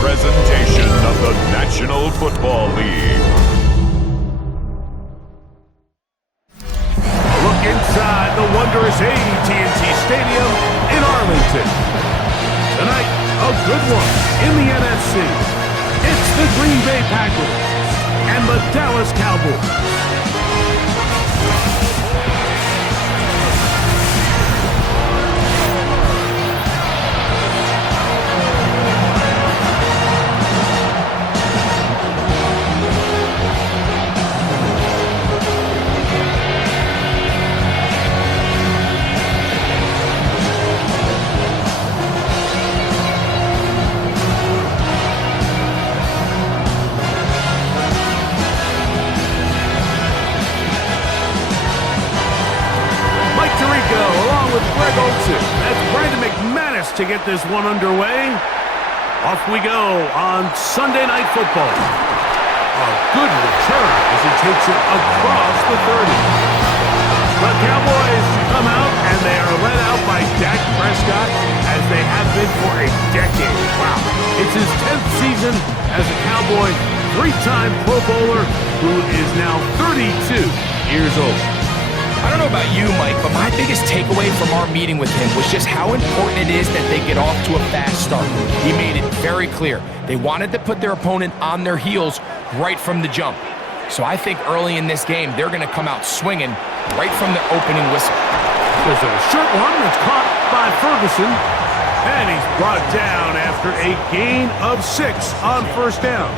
presentation of the National Football League. A look inside the wondrous AT&T Stadium in Arlington. Tonight, a good one in the NFC. It's the Green Bay Packers and the Dallas Cowboys. To get this one underway, off we go on Sunday Night Football. A good return as he takes it across the 30. The Cowboys come out and they are led out by Dak Prescott as they have been for a decade. Wow. It's his 10th season as a Cowboy, three-time Pro Bowler who is now 32 years old. I don't know about you, Mike, but my biggest takeaway from our meeting with him was just how important it is that they get off to a fast start. He made it very clear. They wanted to put their opponent on their heels right from the jump. So I think early in this game, they're going to come out swinging right from the opening whistle. There's a short one that's caught by Ferguson, and he's brought down after a gain of 6 on first down.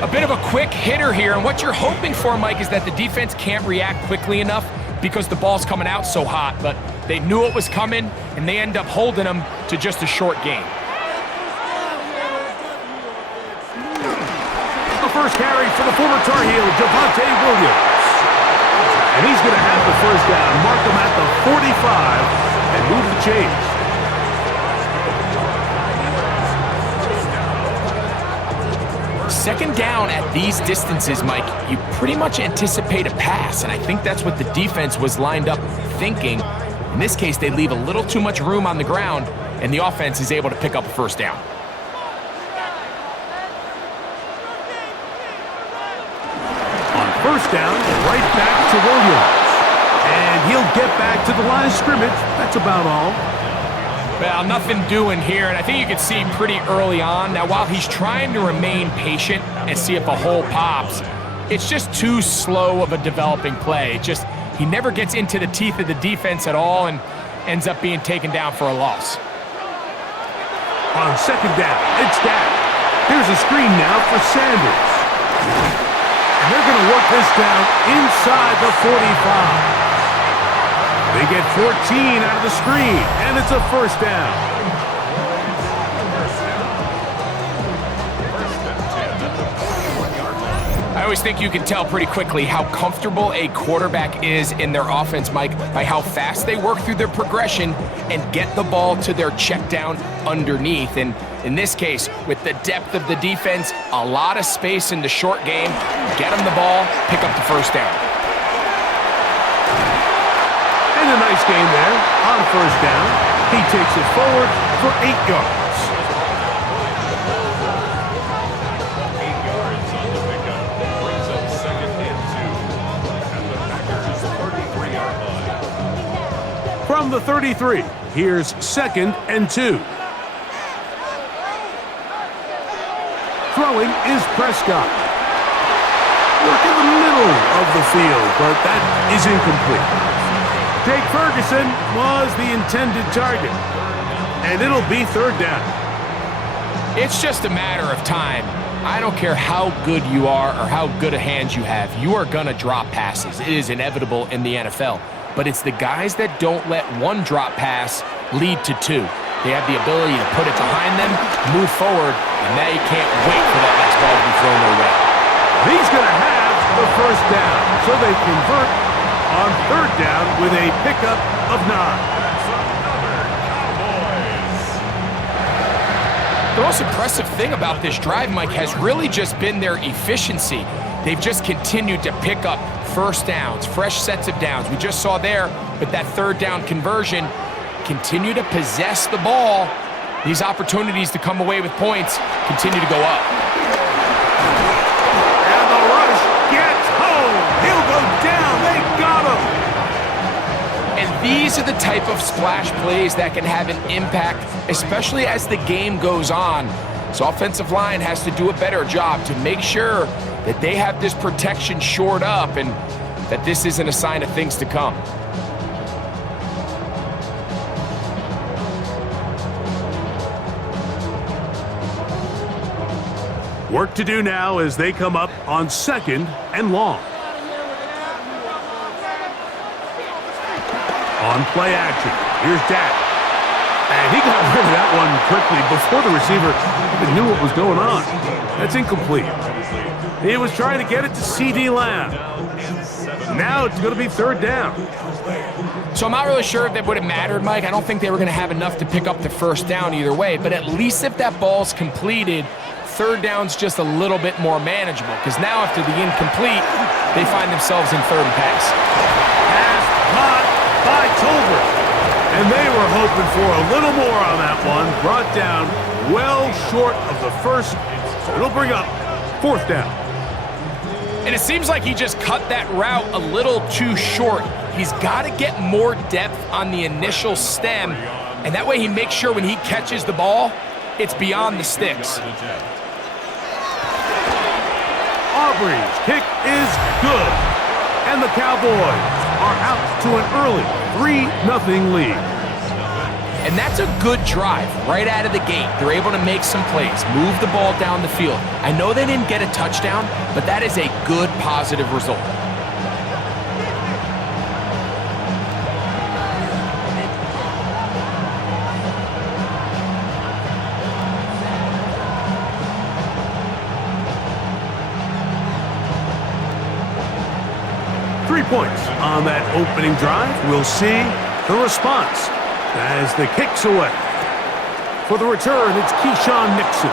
A bit of a quick hitter here, and what you're hoping for, Mike, is that the defense can't react quickly enough because the ball's coming out so hot, but they knew it was coming, and they end up holding them to just a short gain. The first carry for the former Tar Heel, Javonte Williams. And he's going to have the first down, mark him at the 45, and move the chains. Second down at these distances, Mike, you pretty much anticipate a pass, and I think that's what the defense was lined up thinking. In this case, they leave a little too much room on the ground, and the offense is able to pick up a first down. On first down, right back to Williams. And he'll get back to the line of scrimmage. That's about all. Well, nothing doing here, and I think you can see pretty early on. Now, while he's trying to remain patient and see if a hole pops, it's just too slow of a developing play. He never gets into the teeth of the defense at all and ends up being taken down for a loss. On second down, it's Dak. Here's a screen now for Sanders. And they're going to work this down inside the 45. They get 14 out of the screen, and it's a first down. I always think you can tell pretty quickly how comfortable a quarterback is in their offense, Mike, by how fast they work through their progression and get the ball to their check down underneath. And in this case, with the depth of the defense, a lot of space in the short game, get them the ball, pick up the first down. And a nice gain there on first down. He takes it forward for 8 yards. 8 yards on the pickup. Brings up second and 2 at the Packers' 33-yard line. From the 33, here's second and 2. Throwing is Prescott. Work in the middle of the field, but that is incomplete. Jake Ferguson was the intended target, and it'll be third down. It's just a matter of time. I don't care how good you are or how good a hand you have. You are going to drop passes. It is inevitable in the NFL. But it's the guys that don't let one drop pass lead to 2. They have the ability to put it behind them, move forward, and now you can't wait for that next ball to be thrown their way. He's going to have the first down, so they convert on third down with a pickup of 9. That's another Cowboys. The most impressive thing about this drive, Mike, has really just been their efficiency. They've just continued to pick up first downs, fresh sets of downs. We just saw there with that third down conversion, continue to possess the ball these opportunities to come away with points continue to go up. And the rush gets home. He'll go down. They got him. And these are the type of splash plays that can have an impact, especially as the game goes on. So offensive line has to do a better job to make sure that they have this protection shored up and that this isn't a sign of things to come. Work to do now as they come up on 2nd and long. On play action, here's Dak. And he got rid of that one quickly before the receiver even knew what was going on. That's incomplete. He was trying to get it to C.D. Lamb. Now it's going to be 3rd down. So I'm not really sure if that would have mattered, Mike. I don't think they were going to have enough to pick up the 1st down either way. But at least if that ball's completed, 3rd down's just a little bit more manageable. Because now after the incomplete, they find themselves in 3rd and pass. Pass caught by Tolbert. And they were hoping for a little more on that one. Brought down well short of the 1st. So it'll bring up 4th down. And it seems like he just cut that route a little too short. He's got to get more depth on the initial stem, and that way he makes sure when he catches the ball, it's beyond the sticks. Aubrey's kick is good, and the Cowboys are out to an early 3-0 lead. And that's a good drive right out of the gate. They're able to make some plays, move the ball down the field. I know they didn't get a touchdown, but that is a good, positive result. Points on that opening drive. We'll see the response as the kick's away. For the return, it's Keyshawn Nixon.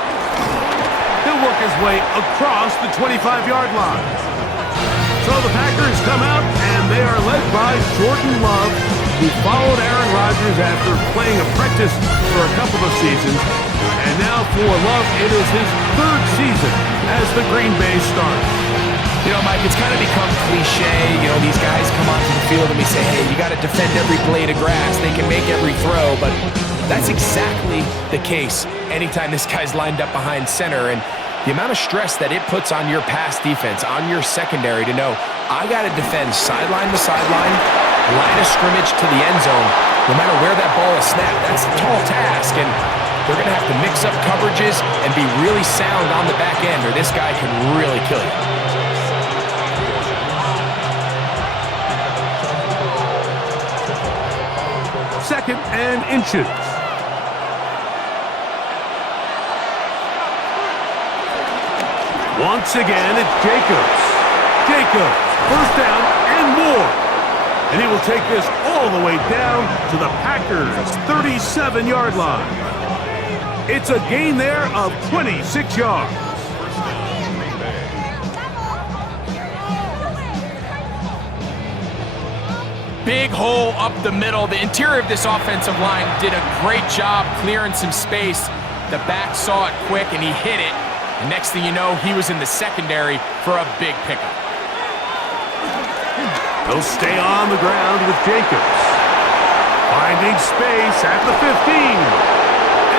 He'll work his way across the 25-yard line. So the Packers come out, and they are led by Jordan Love, who followed Aaron Rodgers after playing apprentice for a couple of seasons. And now for Love, it is his 3rd season as the Green Bay starter. You know, Mike, it's kind of become cliche. You know, these guys come onto the field and we say, hey, you got to defend every blade of grass. They can make every throw, but that's exactly the case anytime this guy's lined up behind center. And the amount of stress that it puts on your pass defense, on your secondary to know, I got to defend sideline to sideline, line of scrimmage to the end zone, no matter where that ball is snapped. That's a tall task, and they're going to have to mix up coverages and be really sound on the back end, or this guy can really kill you. 2nd and inches. Once again, it's Jacobs. Jacobs, 1st down and more. And he will take this all the way down to the Packers' 37-yard line. It's a gain there of 26 yards. Big hole up the middle. The interior of this offensive line did a great job clearing some space. The back saw it quick, and he hit it. And next thing you know, he was in the secondary for a big pickup. He'll stay on the ground with Jacobs. Finding space at the 15.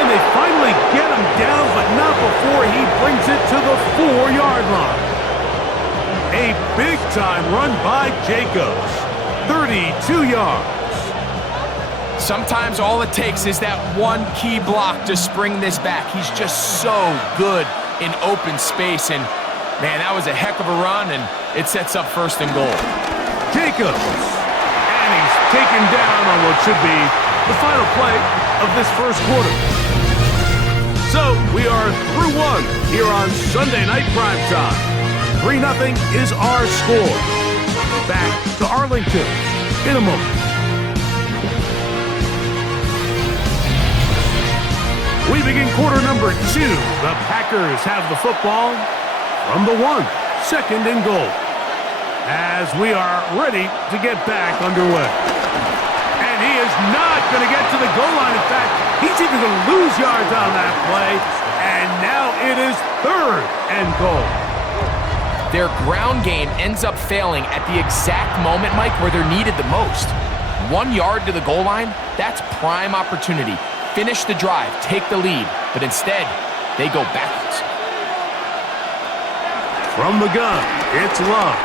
And they finally get him down, but not before he brings it to the 4-yard line. A big-time run by Jacobs. 32 yards. Sometimes all it takes is that one key block to spring this back. He's just so good in open space, and man, that was a heck of a run, and it sets up 1st and goal. Jacobs, and he's taken down on what should be the final play of this 1st quarter. So we are through 1 here on Sunday Night Primetime. 3-0 is our score. Back to Arlington in a moment. We begin quarter number 2. The Packers have the football from the 1, 2nd and goal. As we are ready to get back underway. And And he is not going to get to the goal line. In fact, he's even going to lose yards on that play. And now it is 3rd and goal. Their ground game ends up failing at the exact moment, Mike, where they're needed the most. 1 yard to the goal line, that's prime opportunity. Finish the drive, take the lead, but instead, they go backwards. From the gun, it's Love.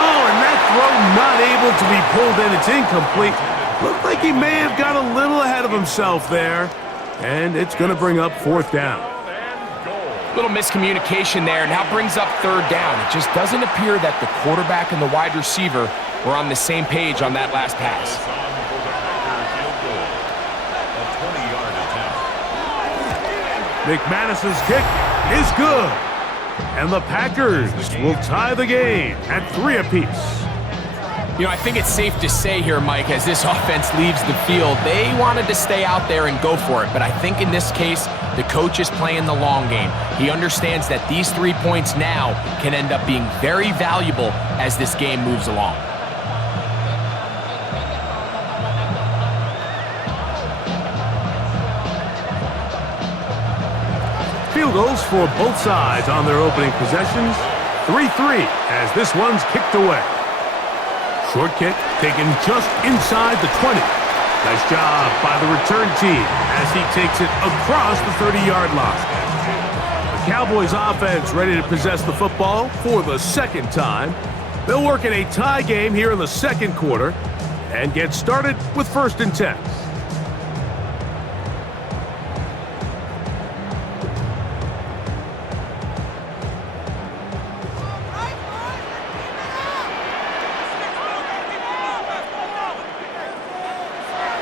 Oh, and that throw not able to be pulled in. It's incomplete. Looked like he may have got a little ahead of himself there. And it's going to bring up 4th down. Little miscommunication there now brings up 3rd down. It just doesn't appear that the quarterback and the wide receiver were on the same page on that last pass. McManus's kick is good. And the Packers will tie the game at 3 apiece. You know, I think it's safe to say here, Mike, as this offense leaves the field, they wanted to stay out there and go for it. But I think in this case, the coach is playing the long game. He understands that these 3 points now can end up being very valuable as this game moves along. Field goals for both sides on their opening possessions. 3-3 as this one's kicked away. Short kick taken just inside the 20. Nice job by the return team as he takes it across the 30-yard line. The Cowboys offense ready to possess the football for the 2nd time. They'll work in a tie game here in the 2nd quarter and get started with 1st and 10.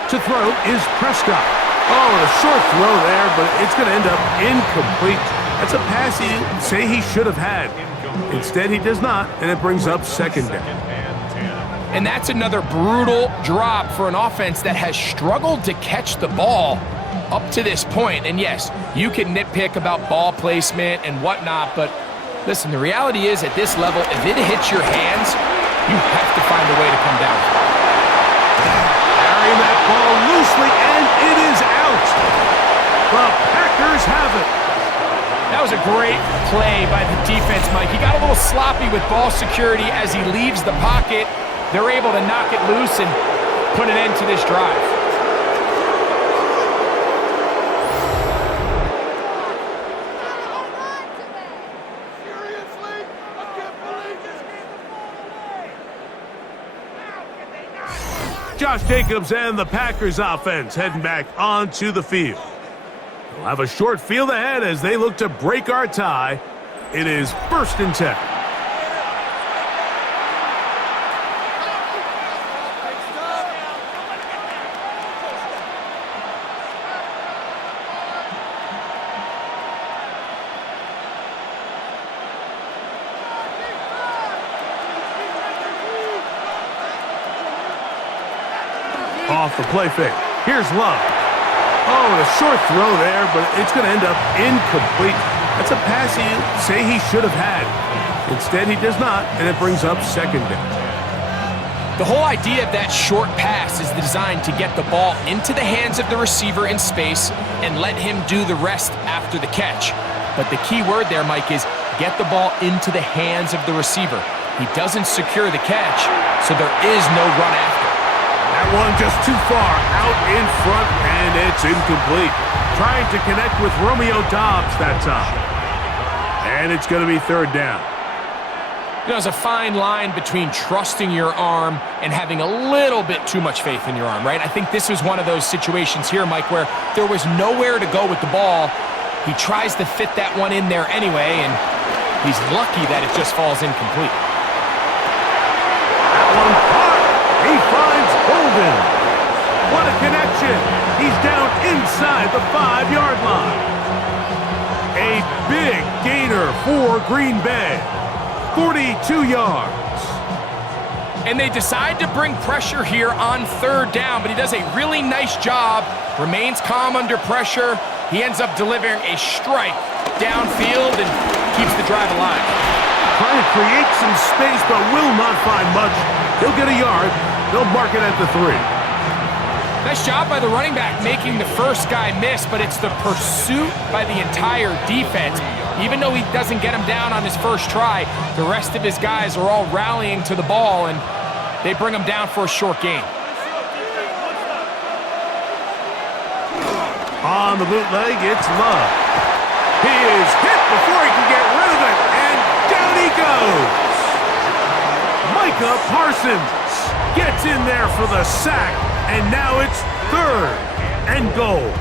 To throw is Prescott. Oh, a short throw there, but it's going to end up incomplete. That's a pass he'd say he should have had. Instead, he does not, and it brings up 2nd down. And that's another brutal drop for an offense that has struggled to catch the ball up to this point. And yes, you can nitpick about ball placement and whatnot, but listen, the reality is at this level, if it hits your hands, you have to find a way to come down. That ball loosely, and it is out. The Packers have it. That was a great play by the defense, Mike. He got a little sloppy with ball security as he leaves the pocket. They're able to knock it loose and put an end to this drive. Josh Jacobs and the Packers offense heading back onto the field. They'll have a short field ahead as they look to break our tie. It is 1st and 10. Off the play fake. Here's Love. Oh, and a short throw there, but it's going to end up incomplete. That's a pass he'd say he should have had. Instead, he does not, and it brings up 2nd down. The whole idea of that short pass is designed to get the ball into the hands of the receiver in space and let him do the rest after the catch. But the key word there, Mike, is get the ball into the hands of the receiver. He doesn't secure the catch, so there is no run after. That one just too far out in front, and it's incomplete. Trying to connect with Romeo Doubs that time. And it's going to be 3rd down. You know, there's a fine line between trusting your arm and having a little bit too much faith in your arm, right? I think this was one of those situations here, Mike, where there was nowhere to go with the ball. He tries to fit that one in there anyway, and he's lucky that it just falls incomplete. That one caught. He finds Golden. What a connection. He's down inside the 5-yard line. A big gainer for Green Bay. 42 yards. And they decide to bring pressure here on 3rd down, but he does a really nice job, remains calm under pressure. He ends up delivering a strike downfield and keeps the drive alive. Trying to create some space, but will not find much. He'll get a yard. They'll mark it at the 3. Nice job by the running back making the first guy miss, but it's the pursuit by the entire defense. Even though he doesn't get him down on his first try, the rest of his guys are all rallying to the ball, and they bring him down for a short gain. On the bootleg, it's Love. He is hit before he can get rid of it, and down he goes. Micah Parsons gets in there for the sack, and now it's 3rd and goal.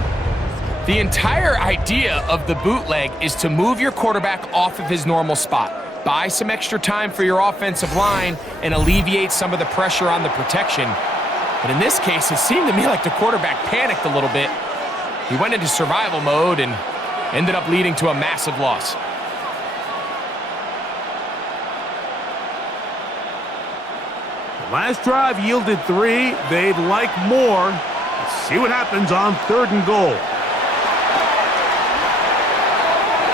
The entire idea of the bootleg is to move your quarterback off of his normal spot, buy some extra time for your offensive line, and alleviate some of the pressure on the protection. But in this case, it seemed to me like the quarterback panicked a little bit. He went into survival mode and ended up leading to a massive loss. The last drive yielded 3. They'd like more. Let's see what happens on 3rd and goal.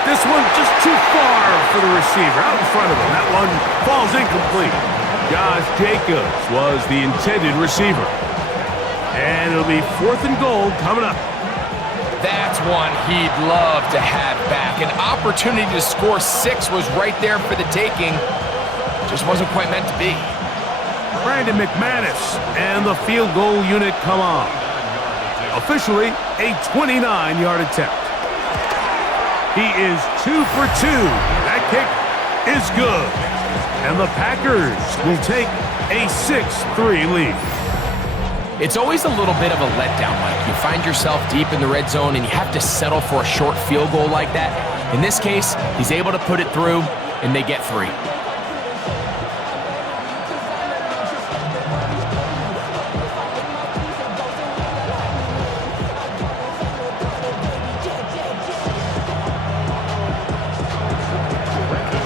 This one just too far for the receiver, out in front of him. That one falls incomplete. Josh Jacobs was the intended receiver. And it'll be 4th and goal coming up. That's one he'd love to have back. An opportunity to score 6 was right there for the taking. Just wasn't quite meant to be. Brandon McManus and the field goal unit come on. Officially a 29-yard attempt. He is 2 for 2. That kick is good. And the Packers will take a 6-3 lead. It's always a little bit of a letdown, Mike. You find yourself deep in the red zone and you have to settle for a short field goal like that. In this case, he's able to put it through and they get 3.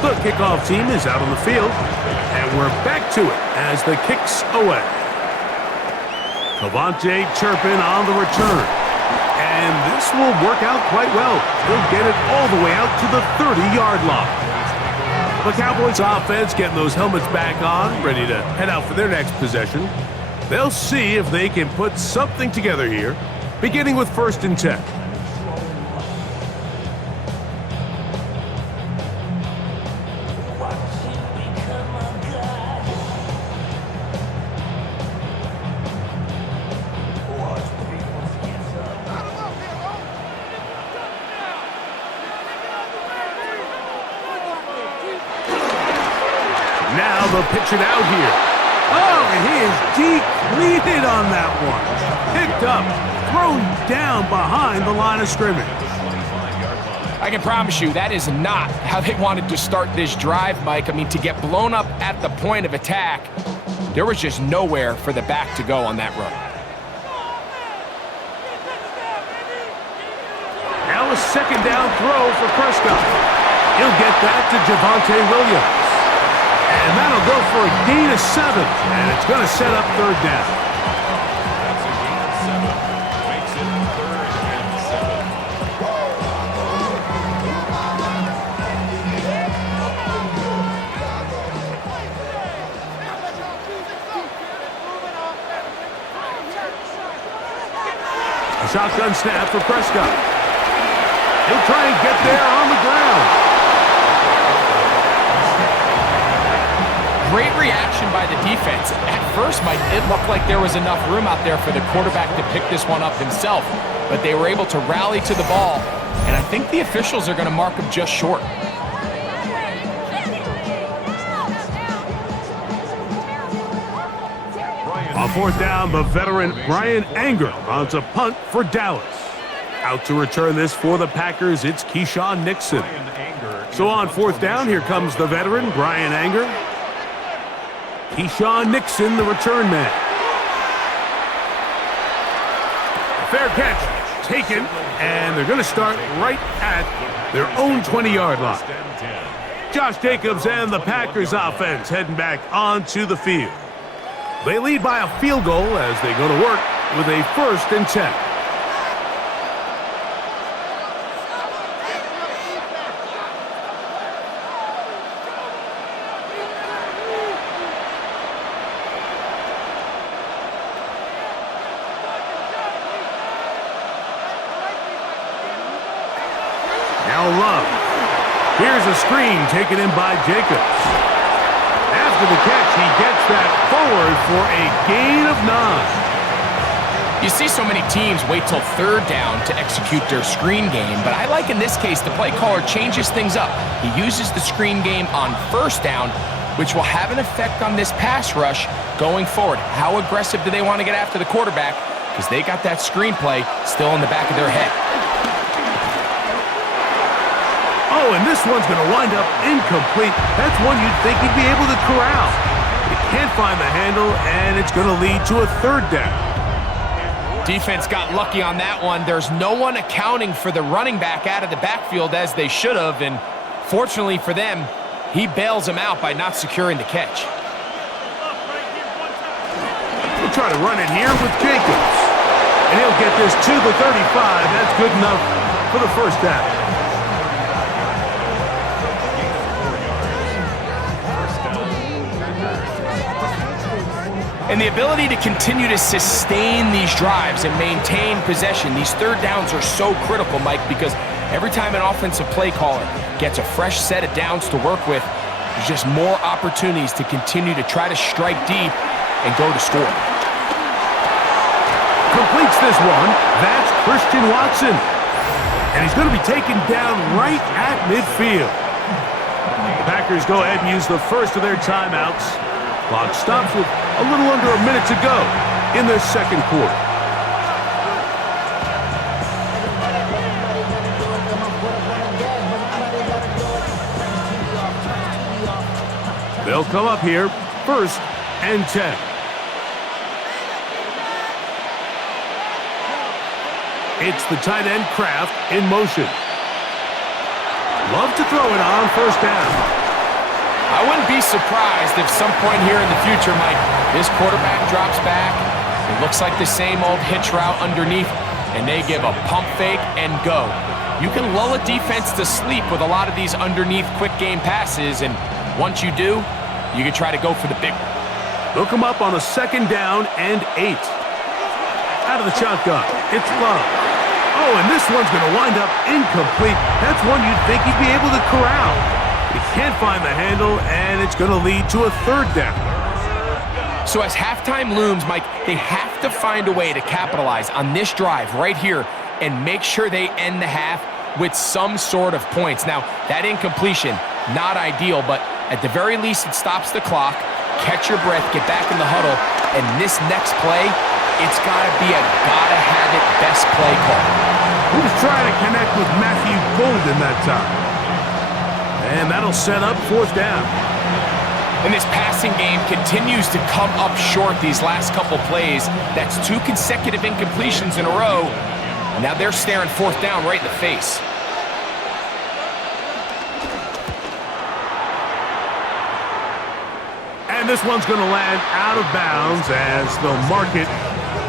The kickoff team is out on the field, and we're back to it as the kick's away. Cavante Turpin on the return, and this will work out quite well. He'll get it all the way out to the 30-yard line. The Cowboys offense getting those helmets back on, ready to head out for their next possession. They'll see if they can put something together here, beginning with 1st and 10. Now they'll pitch it out here. Oh, and he is depleted on that one. Picked up, thrown down behind the line of scrimmage. I can promise you that is not how they wanted to start this drive, Mike. I mean, to get blown up at the point of attack, there was just nowhere for the back to go on that run. Now a 2nd down throw for Prescott. He'll get that to Javonte Williams. And that'll go for a gain of 7, and it's going to set up 3rd down. That's a gain of 7. Makes it 3rd and 7. A shotgun snap for Prescott. He'll try and get there on the ground. Great reaction by the defense. At first, Mike, it looked like there was enough room out there for the quarterback to pick this one up himself, but they were able to rally to the ball, and I think the officials are going to mark him just short. On 4th down, the veteran Brian Anger runs a punt for Dallas. Out to return this for the Packers, it's Keyshawn Nixon. So on 4th down, here comes the veteran Brian Anger. Keyshawn Nixon, the return man. Fair catch, taken, and they're going to start right at their own 20-yard line. Josh Jacobs and the Packers offense heading back onto the field. They lead by a field goal as they go to work with a 1st and 10. Love. Here's a screen taken in by Jacobs. After the catch, he gets that forward for a gain of 9. You see so many teams wait till third down to execute their screen game, but I like in this case the play caller changes things up. He uses the screen game on first down, which will have an effect on this pass rush going forward. How aggressive do they want to get after the quarterback? Because they got that screenplay still in the back of their head. Oh, and this one's going to wind up incomplete. That's one you'd think he'd be able to corral. He can't find the handle, and it's going to lead to a third down. Defense got lucky on that one. There's no one accounting for the running back out of the backfield as they should have, and fortunately for them, he bails him out by not securing the catch. We'll try to run it here with Jacobs. And he'll get this to the 35. That's good enough for the first down. And the ability to continue to sustain these drives and maintain possession, these third downs are so critical, Mike, because every time an offensive play caller gets a fresh set of downs to work with, there's just more opportunities to continue to try to strike deep and go to score. Completes this one. That's Christian Watson. And he's going to be taken down right at midfield. The Packers go ahead and use the first of their timeouts. Clock stops with a little under a minute to go in their second quarter. They'll come up here, 1st and 10. It's the tight end Kraft in motion. Love to throw it on first down. I wouldn't be surprised if some point here in the future, Mike, this quarterback drops back. It looks like the same old hitch route underneath, and they give a pump fake and go. You can lull a defense to sleep with a lot of these underneath quick game passes, and once you do, you can try to go for the big one. They'll come up on a 2nd down and 8. Out of the shotgun, it's Love. Oh, and this one's going to wind up incomplete. That's one you'd think he'd be able to corral. He can't find the handle, and it's going to lead to a third down. So as halftime looms, Mike, they have to find a way to capitalize on this drive right here and make sure they end the half with some sort of points. Now, that incompletion, not ideal, but at the very least, it stops the clock. Catch your breath, get back in the huddle, and this next play, it's got to be a gotta-have-it best play call. He was trying to connect with Matthew Golden that time. And that'll set up 4th down. And this passing game continues to come up short these last couple plays. That's 2 consecutive incompletions in a row. And now they're staring 4th down right in the face. And this one's going to land out of bounds as they'll mark it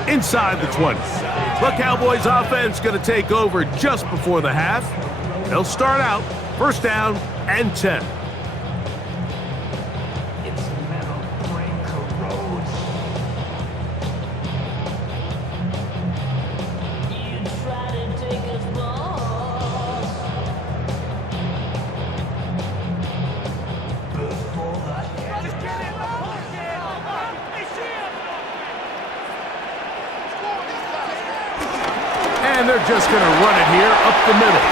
inside the 20. The Cowboys offense going to take over just before the half. They'll start out 1st down and 10. And they're just going to run it here up the middle.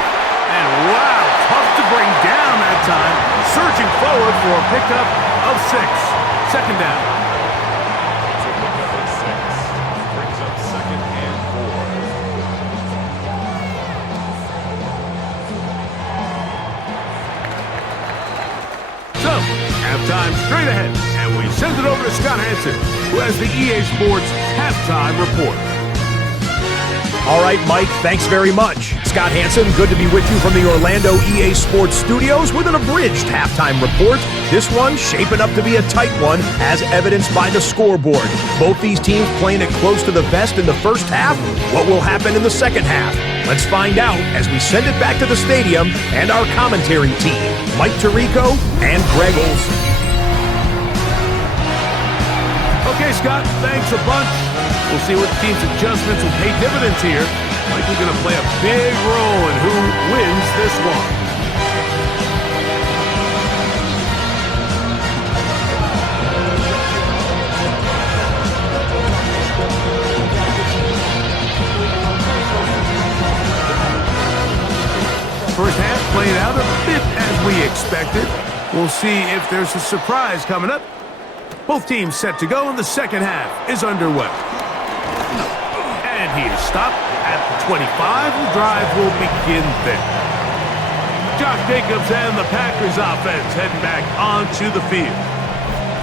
And wow, tough to bring down that time. Surging forward for a pickup of 6. 2nd down. It's a pickup of 6. Brings up 2nd and 4. So, halftime straight ahead. And we send it over to Scott Hansen, who has the EA Sports Halftime Report. All right, Mike, thanks very much. Scott Hansen, good to be with you from the Orlando EA Sports Studios with an abridged halftime report. This one shaping up to be a tight one, as evidenced by the scoreboard. Both these teams playing it close to the vest in the first half. What will happen in the second half? Let's find out as we send it back to the stadium and our commentary team, Mike Tirico and Greg Olson. Okay, Scott, thanks a bunch. We'll see what the team's adjustments will pay dividends here Likely going to play a big role in who wins this one. First half played out a bit as we expected. We'll see if there's a surprise coming up. Both teams set to go, and the second half is underway. And he is stopped at the 25. The drive will begin there. Josh Jacobs and the Packers offense heading back onto the field.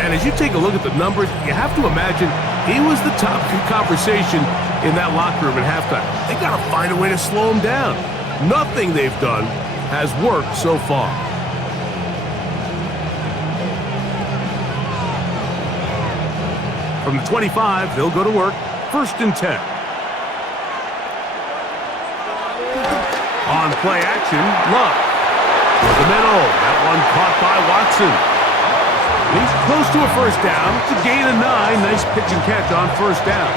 And as you take a look at the numbers, you have to imagine he was the top conversation in that locker room at halftime. They got to find a way to slow him down. Nothing they've done has worked so far. From the 25, they'll go to work. 1st and 10. On play action, Love. For the middle, that one caught by Watson. He's close to a first down. It's a gain of 9. Nice pitch and catch on first down.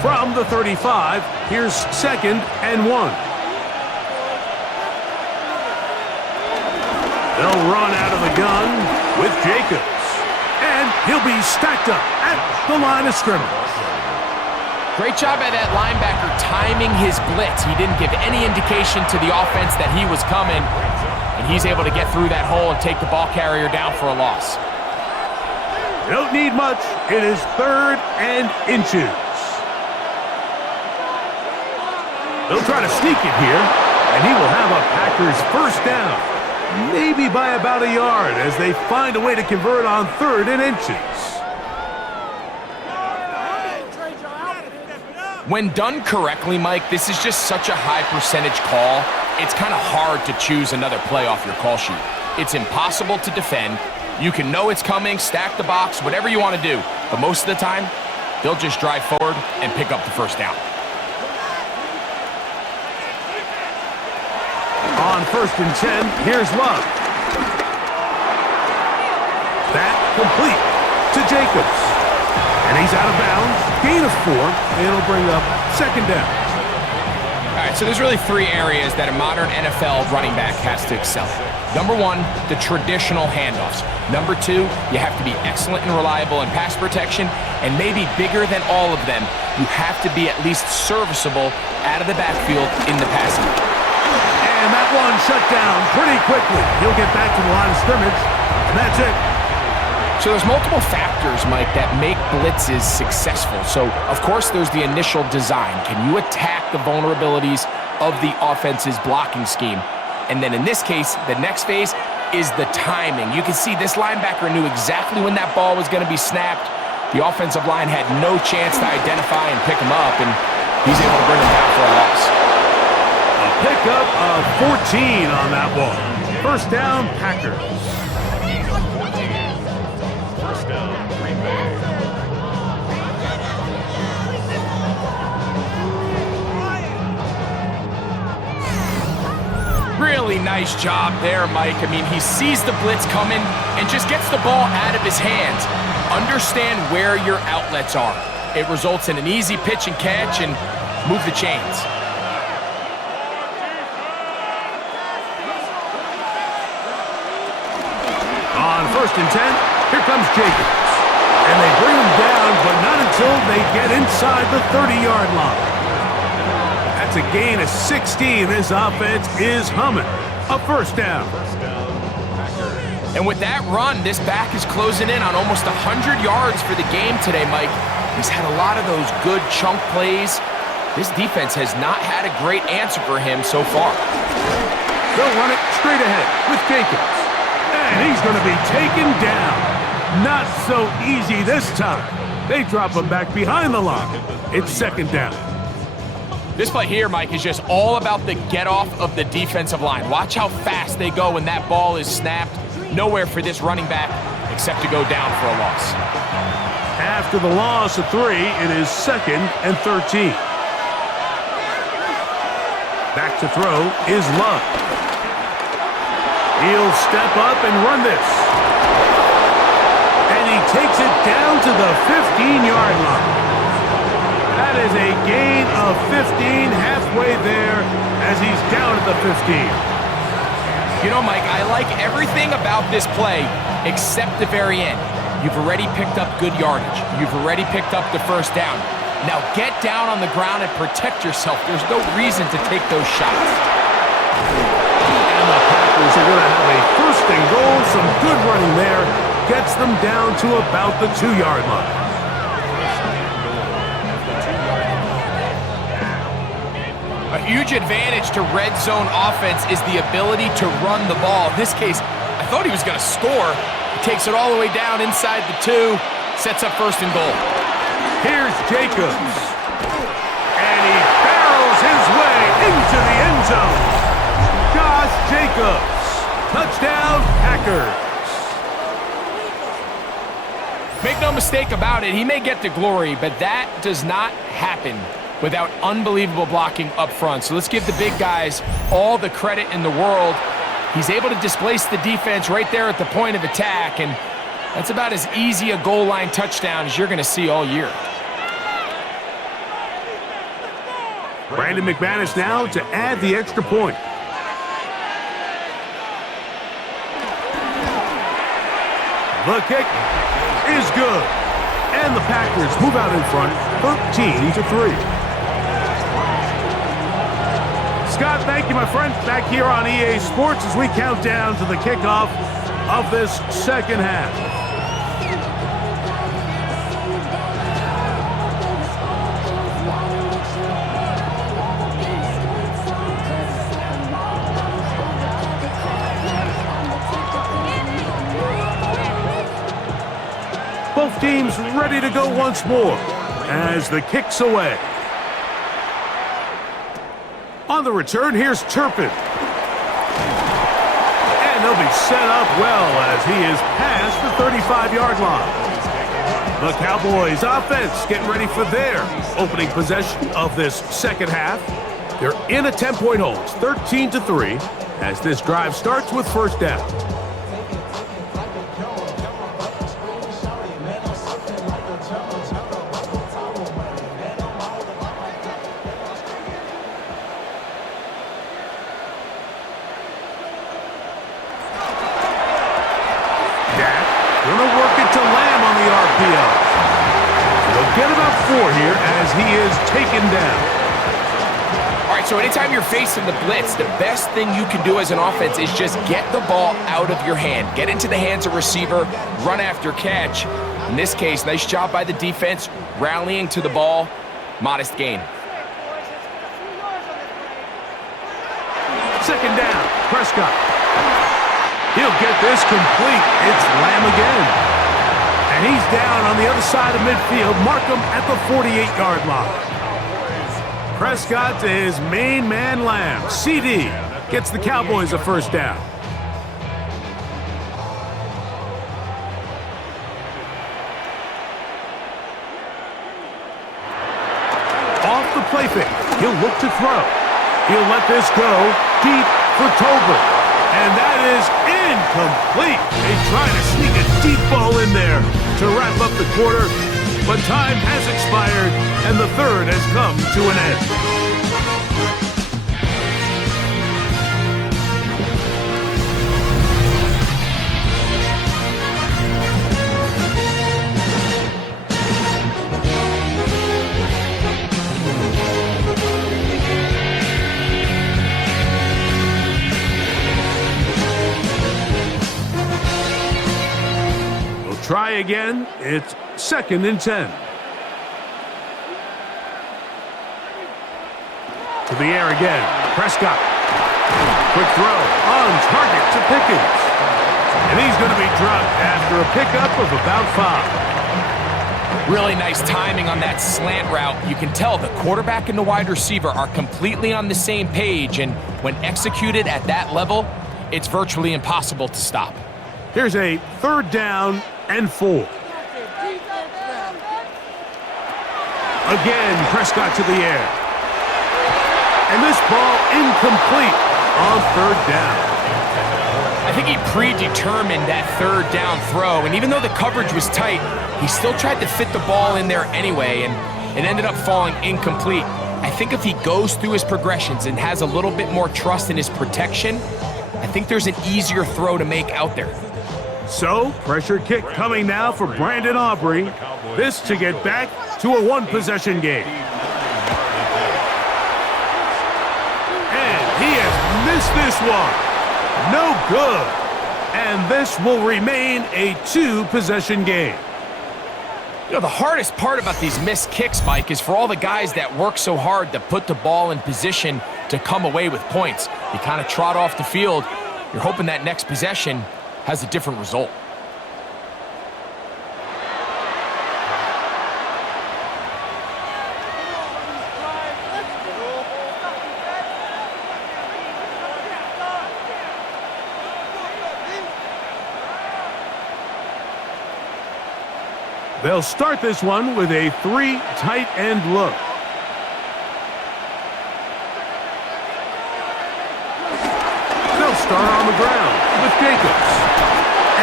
From the 35, here's 2nd and 1. They'll run out of the gun with Jacobs. And he'll be stacked up at the line of scrimmage. Great job by that linebacker timing his blitz. He didn't give any indication to the offense that he was coming, and he's able to get through that hole and take the ball carrier down for a loss. Don't need much. It is 3rd and inches. They'll try to sneak it here, and he will have a Packers first down. Maybe by about a yard as they find a way to convert on 3rd and inches. When done correctly, Mike, this is just such a high percentage call. It's kind of hard to choose another play off your call sheet. It's impossible to defend. You can know it's coming, stack the box, whatever you want to do. But most of the time, they'll just drive forward and pick up the first down. On 1st and 10, here's Love. That complete to Jacobs. And he's out of bounds. Gain of 4. It'll bring up 2nd down. All right, so there's really 3 areas that a modern NFL running back has to excel at. Number 1, the traditional handoffs. Number 2, you have to be excellent and reliable in pass protection. And maybe bigger than all of them, you have to be at least serviceable out of the backfield in the passing game. And that one shut down pretty quickly. He'll get back to the line of scrimmage, and that's it. So there's multiple factors, Mike, that make blitzes successful. So, of course, there's the initial design. Can you attack the vulnerabilities of the offense's blocking scheme? And then in this case, the next phase is the timing. You can see this linebacker knew exactly when that ball was going to be snapped. The offensive line had no chance to identify and pick him up, and he's able to bring him down for a loss. A pickup of 14 on that one. First down, Packers. First down, Green Bay. Really nice job there, Mike. I mean, he sees the blitz coming and just gets the ball out of his hands. Understand where your outlets are. It results in an easy pitch and catch and move the chains. On 1st and 10, here comes Jacobs. And they bring him down, but not until they get inside the 30-yard line. That's a gain of 16. This offense is humming. A first down. And with that run, this back is closing in on almost 100 yards for the game today, Mike. He's had a lot of those good chunk plays. This defense has not had a great answer for him so far. They'll run it straight ahead with Jacobs. And he's going to be taken down. Not so easy this time. They drop him back behind the line. It's 2nd down. This play here, Mike, is just all about the get-off of the defensive line. Watch how fast they go when that ball is snapped. Nowhere for this running back except to go down for a loss. After the loss of 3, it is 2nd and 13. Back to throw is Love. He'll He'll step up and run this. And he takes it down to the 15-yard line. That is a gain of 15 halfway there as he's down at the 15. You know, Mike, I like everything about this play except the very end. You've already picked up good yardage. You've already picked up the first down. Now get down on the ground and protect yourself. There's no reason to take those shots. And the Packers are going to have a first and goal. Some good running there. Gets them down to about the 2-yard line. A huge advantage to red zone offense is the ability to run the ball. In this case, I thought he was going to score. He takes it all the way down inside the 2, sets up first and goal. Here's Jacobs. And he barrels his way into the end zone. Josh Jacobs. Touchdown, Packers. Make no mistake about it, he may get the glory, but that does not happen without unbelievable blocking up front. So let's give the big guys all the credit in the world. He's able to displace the defense right there at the point of attack, and that's about as easy a goal line touchdown as you're going to see all year. Brandon McManus now to add the extra point. The kick is good. And the Packers move out in front, 13-3. Scott, thank you, my friend. Back here on EA Sports as we count down to the kickoff of this second half. Both teams ready to go once more as the kick's away. On the return, here's Turpin. And they'll be set up well as he is past the 35-yard line. The Cowboys offense getting ready for their opening possession of this second half. They're in a 10-point hold, 13-3, as this drive starts with first down. Get about 4 here as he is taken down. All right, so anytime you're facing the blitz, the best thing you can do as an offense is just get the ball out of your hand. Get into the hands of receiver, run after catch. In this case, nice job by the defense, rallying to the ball, modest gain. Second down, Prescott. He'll get this complete. It's Lamb again. And he's down on the other side of midfield. Mark him at the 48-yard line. Prescott is main man Lamb. CD gets the Cowboys a first down. Off the play fake. He'll look to throw. He'll let this go deep for Tolbert. And that is incomplete. They try to sneak a deep ball in there to wrap up the quarter, but time has expired and the third has come to an end. Try again. It's 2nd and 10. To the air again. Prescott. Quick throw on target to Pickens. And he's going to be dropped after a pickup of about 5. Really nice timing on that slant route. You can tell the quarterback and the wide receiver are completely on the same page, and when executed at that level, it's virtually impossible to stop. Here's a 3rd down and 4. Again, Prescott to the air. And this ball incomplete on 3rd down. I think he predetermined that third down throw, and even though the coverage was tight, he still tried to fit the ball in there anyway, and it ended up falling incomplete. I think if he goes through his progressions and has a little bit more trust in his protection, I think there's an easier throw to make out there. So, pressure kick coming now for Brandon Aubrey. This to get back to a one-possession game. And he has missed this one. No good. And this will remain a two-possession game. You know, the hardest part about these missed kicks, Mike, is for all the guys that work so hard to put the ball in position to come away with points. You kind of trot off the field. You're hoping that next possession has a different result. They'll start this one with a three tight end look. They'll start on the ground with Jacobs.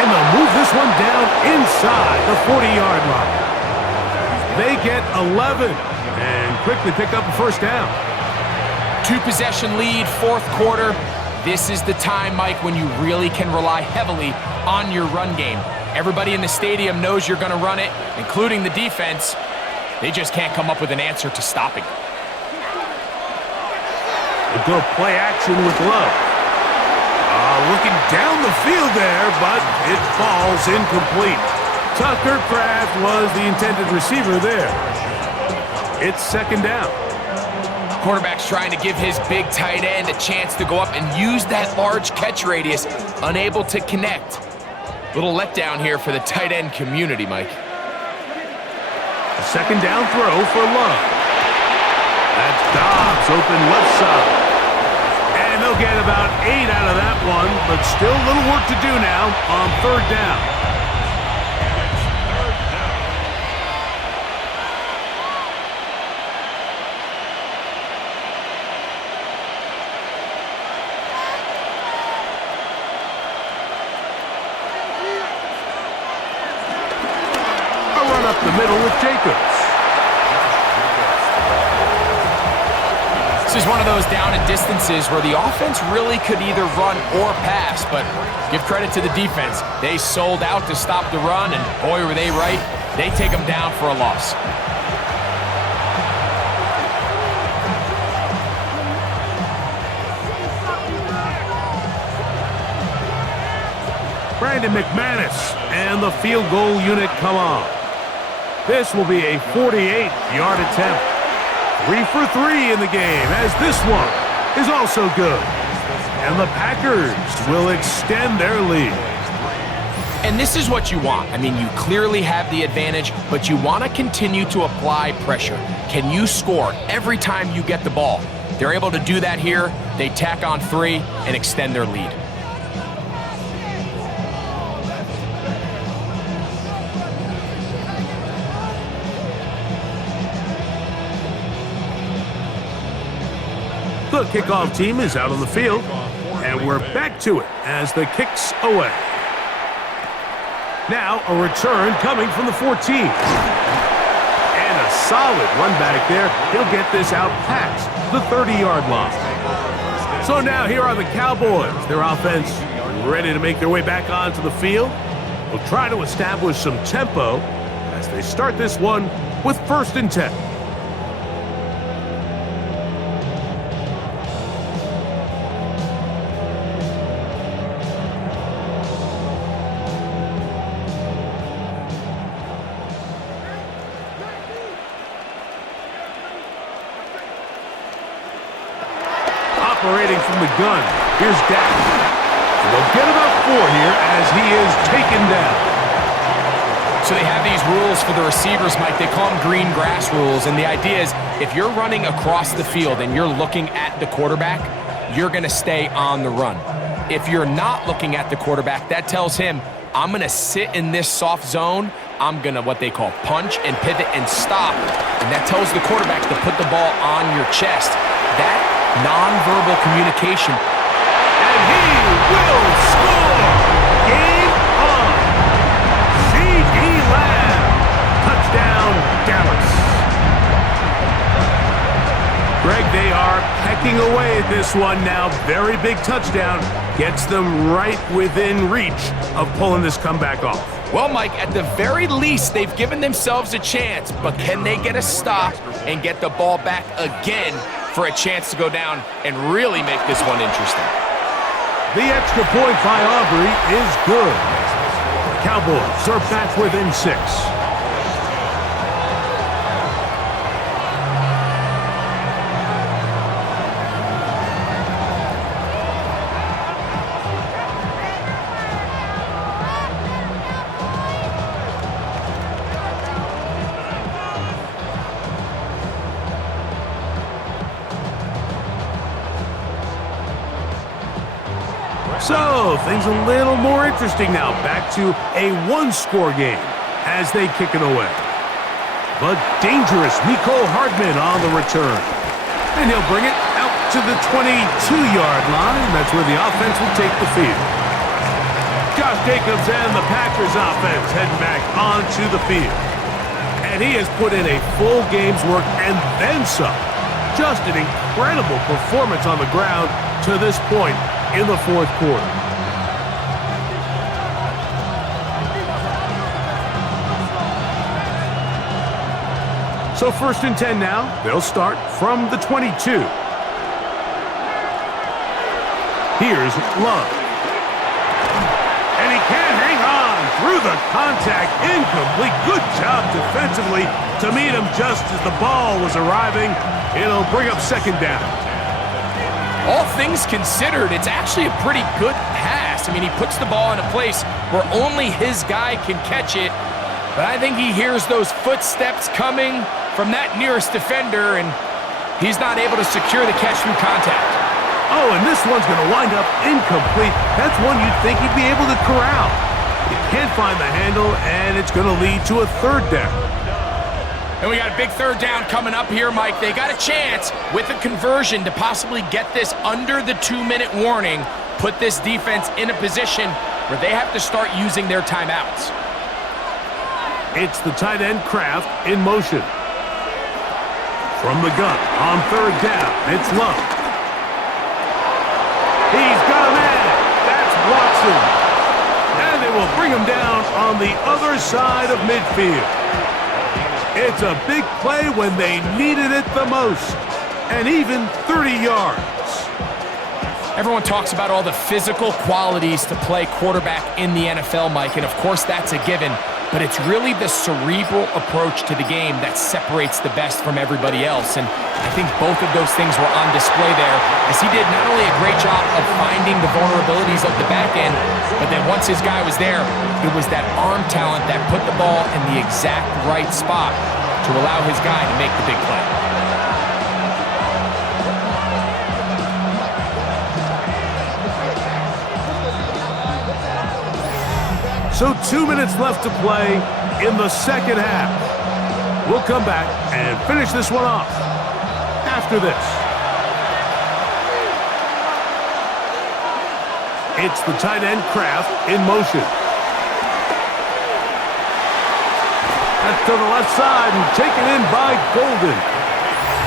And they'll move this one down inside the 40-yard line. They get 11 and quickly pick up a first down. Two-possession lead, fourth quarter. This is the time, Mike, when you really can rely heavily on your run game. Everybody in the stadium knows you're going to run it, including the defense. They just can't come up with an answer to stopping. We'll go play action with Love. Looking down the field there, but it falls incomplete. Tucker Kraft was the intended receiver there. It's second down. Quarterback's trying to give his big tight end a chance to go up and use that large catch radius, unable to connect. Little letdown here for the tight end community, Mike. A second down throw for Love. That's Dobbs open left side. And they'll get about 8 out of that one, but still a little work to do now on third down. Up the middle with Jacobs. This is one of those down and distances where the offense really could either run or pass, but give credit to the defense. They sold out to stop the run, and boy, were they right. They take them down for a loss. Brandon McManus and the field goal unit come on. This will be a 48-yard attempt. 3 for 3 in the game, as this one is also good. And the Packers will extend their lead. And this is what you want. I mean, you clearly have the advantage, but you want to continue to apply pressure. Can you score every time you get the ball? They're able to do that here. They tack on 3 and extend their lead. The kickoff team is out on the field, and we're back to it as the kick's away. Now a return coming from the 14. And a solid run back there. He'll get this out past the 30-yard line. So now here are the Cowboys. Their offense ready to make their way back onto the field. Will try to establish some tempo as they start this one with 1st and 10. Operating from the gun, here's Dak. They'll get about 4 here as he is taken down. So they have these rules for the receivers, Mike. They call them green grass rules, and the idea is if you're running across the field and you're looking at the quarterback, you're going to stay on the run. If you're not looking at the quarterback, that tells him, I'm going to sit in this soft zone. I'm going to what they call punch and pivot and stop, and that tells the quarterback to put the ball on your chest. That nonverbal communication. And he will score! This one now, very big touchdown, gets them right within reach of pulling this comeback off. Well, Mike, at the very least, they've given themselves a chance, but can they get a stop and get the ball back again for a chance to go down and really make this one interesting? The extra point by Aubrey is good. The Cowboys are back within 6. So, things a little more interesting now. Back to a one-score game as they kick it away. But dangerous Mecole Hardman on the return. And he'll bring it out to the 22-yard line. That's where the offense will take the field. Josh Jacobs and the Packers offense heading back onto the field. And he has put in a full game's work and then some. Just an incredible performance on the ground to this point in the fourth quarter. So 1st and 10 now. They'll start from the 22. Here's Love. And he can't hang on through the contact. Incomplete. Good job defensively to meet him just as the ball was arriving. It'll bring up 2nd down. All things considered, it's actually a pretty good pass. I mean, he puts the ball in a place where only his guy can catch it. But I think he hears those footsteps coming from that nearest defender, and he's not able to secure the catch through contact. Oh, and this one's going to wind up incomplete. That's one you'd think he'd be able to corral. He can't find the handle, and it's going to lead to a 3rd down. And we got a big 3rd down coming up here, Mike. They got a chance with a conversion to possibly get this under the 2-minute warning, put this defense in a position where they have to start using their timeouts. It's the tight end Kraft in motion. From the gun on 3rd down, it's Love. He's got a man. That's Watson. And they will bring him down on the other side of midfield. It's a big play when they needed it the most. And even 30 yards. Everyone talks about all the physical qualities to play quarterback in the NFL, Mike, and of course that's a given. But it's really the cerebral approach to the game that separates the best from everybody else. And I think both of those things were on display there, as he did not only a great job of finding the vulnerabilities of the back end, but then once his guy was there, it was that arm talent that put the ball in the exact right spot to allow his guy to make the big play. So 2 minutes left to play in the 2nd half. We'll come back and finish this one off after this. It's the tight end Kraft in motion. That's to the left side and taken in by Golden.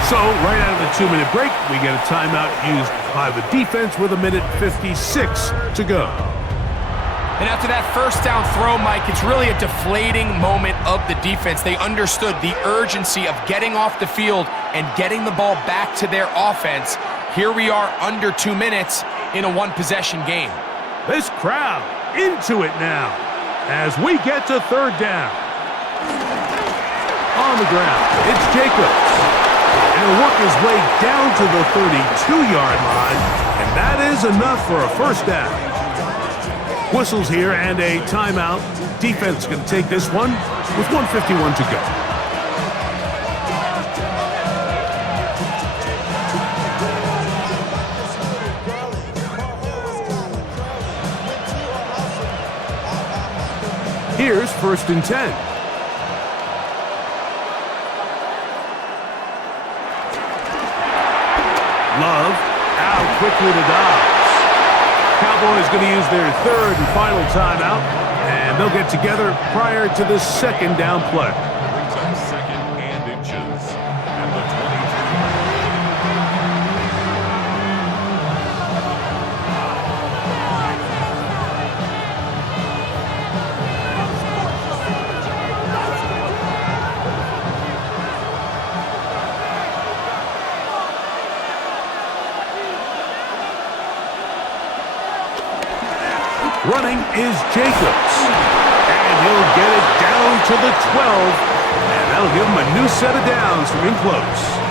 So right out of the 2-minute break, we get a timeout used by the defense with 1:56 to go. And after that 1st down throw, Mike, it's really a deflating moment of the defense. They understood the urgency of getting off the field and getting the ball back to their offense. Here we are under 2 minutes in a one-possession game. This crowd into it now as we get to 3rd down. On the ground, it's Jacobs. And he'll work his way down to the 32-yard line, and that is enough for a 1st down. Whistles here and a timeout. Defense going to take this one with 1:51 to go. Here's 1st and 10. Love out quickly to Dobbs. Cowboys going to use their 3rd and final timeout, and they'll get together prior to the 2nd down play. Brings up 2nd and inches at the Running is Jacobs. And he'll get it down to the 12. And that'll give him a new set of downs from in close.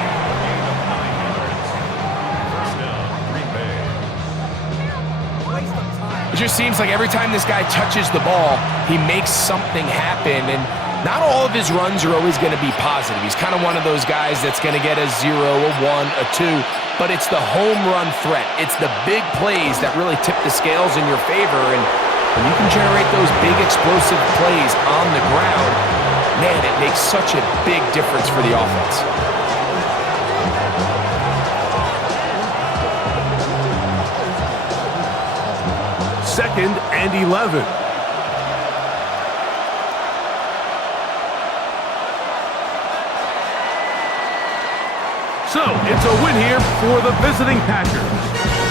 It just seems like every time this guy touches the ball, he makes something happen. And not all of his runs are always going to be positive. He's kind of one of those guys that's going to get a 0, a 1, a 2. But it's the home run threat. It's the big plays that really tip the scales in your favor. And when you can generate those big explosive plays on the ground, man, it makes such a big difference for the offense. Second and 11. So, it's a win here for the visiting Packers.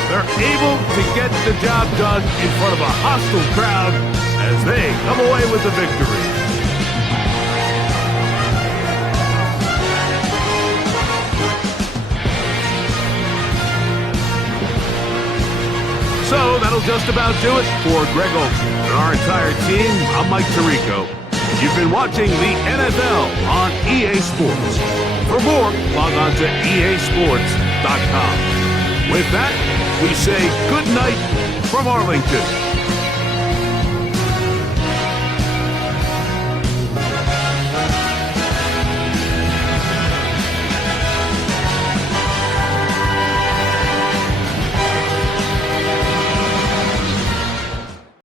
They're able to get the job done in front of a hostile crowd as they come away with the victory. So, that'll just about do it for Greg Olson and our entire team. I'm Mike Tirico. You've been watching the NFL on EA Sports. For more, log on to easports.com. With that, we say good night from Arlington.